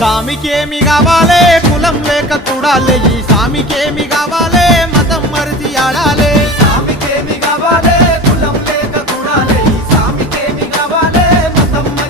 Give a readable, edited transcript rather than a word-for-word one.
సామికేమి కావాలే కులం లేక చూడాలే ఈ సామికేమి కావాలే మతం మరిచి ఆడాలే సామికేమి కావాలే కులం